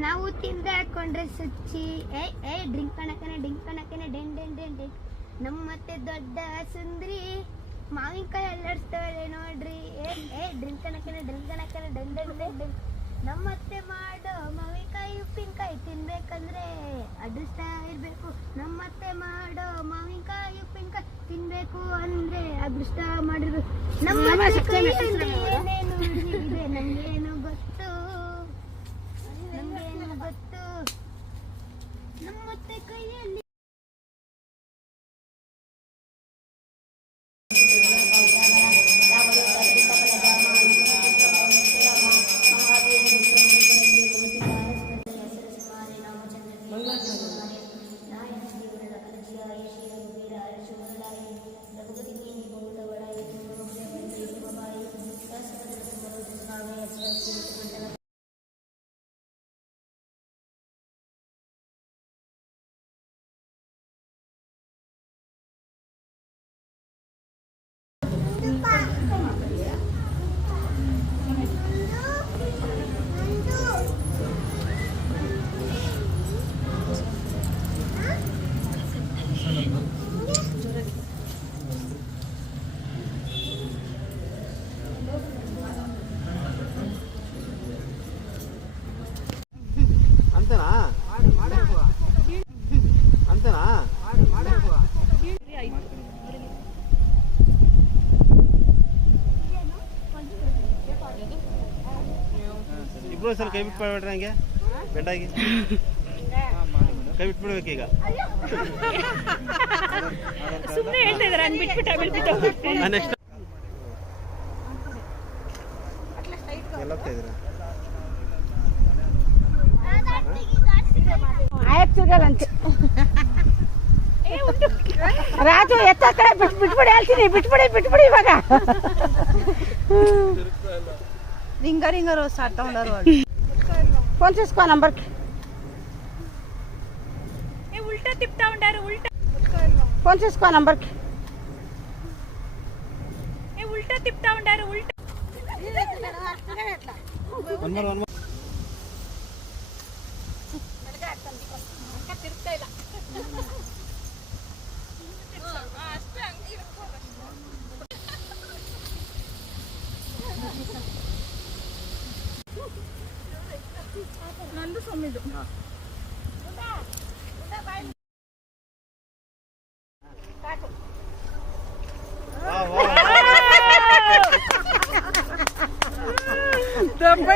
ನಾವು ತಿಂದ ಹಾಕೊಂಡ್ರೆ ಸುಚ್ಚಿ ಡ್ರಿಂಕ್ ಕಣಕನೆ ಡೆನ್ ಡೆನ್ ಡೆನ್ ಡೆನ್. ನಮ್ಮತ್ತೆ ದೊಡ್ಡ ಸುಂದ್ರಿ ಮಾವಿನಕಾಯಿ ಅಲ್ಲಾಡ್ಸ್ತವಳೆ ನೋಡ್ರಿ. ಡ್ರಿಂಕ್ ಕಣಕನೆ ಡೆನ್ ಡೆನ್ ಡೆನ್ ಡೆನ್. ನಮ್ಮತ್ತೆ ಮಾಡೋ ಮಾವಿನಕಾಯಿ ಉಪ್ಪಿನಕಾಯಿ ತಿನ್ಬೇಕಂದ್ರೆ ಅದೃಷ್ಟ ಇರ್ಬೇಕು. ನಮ್ಮತ್ತೆ ಮಾಡೋ ಮಾವಿನಕಾಯಿ ಉಪ್ಪಿನಕಾಯಿ ತಿನ್ಬೇಕು ಅಂದ್ರೆ ಅದೃಷ್ಟ ಮಾಡಿರ್ಬೇಕು. ನಮ್ಮತ್ತೆ ಕೈಯಲ್ಲಿ ಏನೇನು ಇದೆ ನಮ್ಗೇನು ಗೊತ್ತು, ನಮ್ಗೇನು ಗೊತ್ತು. ನಮ್ಮತ್ತೆ ಕೈಯಲ್ಲಿ ಇಬ್ರು ಸಲ ಕೈ ಬಿಟ್ಬಿಡ್ರಿ ಹಂಗೆ ಬೆಡ್ಡಾಗಿ ಕೈ ಬಿಟ್ಬಿಡ್ಬೇಕು ಈಗ. ನೆಕ್ಸ್ಟ್ ಎಲ್ಲೋಗ್ತಾ ಇದ್ದೀರಾ? ರಾಜು ಎತ್ತ ಕಡೆ ಬಿಟ್ಬಿಡಿ ಹೇಳ್ತೀನಿ. ಬಿಟ್ಬಿಡಿ ಇವಾಗ. ರಿಂಗರು ಸ್ಟಾರ್ಟ್ ತಗೊಂಡರು. ಫೋನ್ చేసుకో ನಂಬರ್ಗೆ. ಉಲ್ಟಾ ತಿಪ್ತಾ ಉಂಡಾರು ಉಲ್ಟಾ. ಫೋನ್ చేసుకో ನಂಬರ್ಗೆ. ಉಲ್ಟಾ ತಿಪ್ತಾ ಉಂಡಾರು ಉಲ್ಟಾ. ನಂದು ಸೊಮ್ಮಿದು ದಬ್ಬ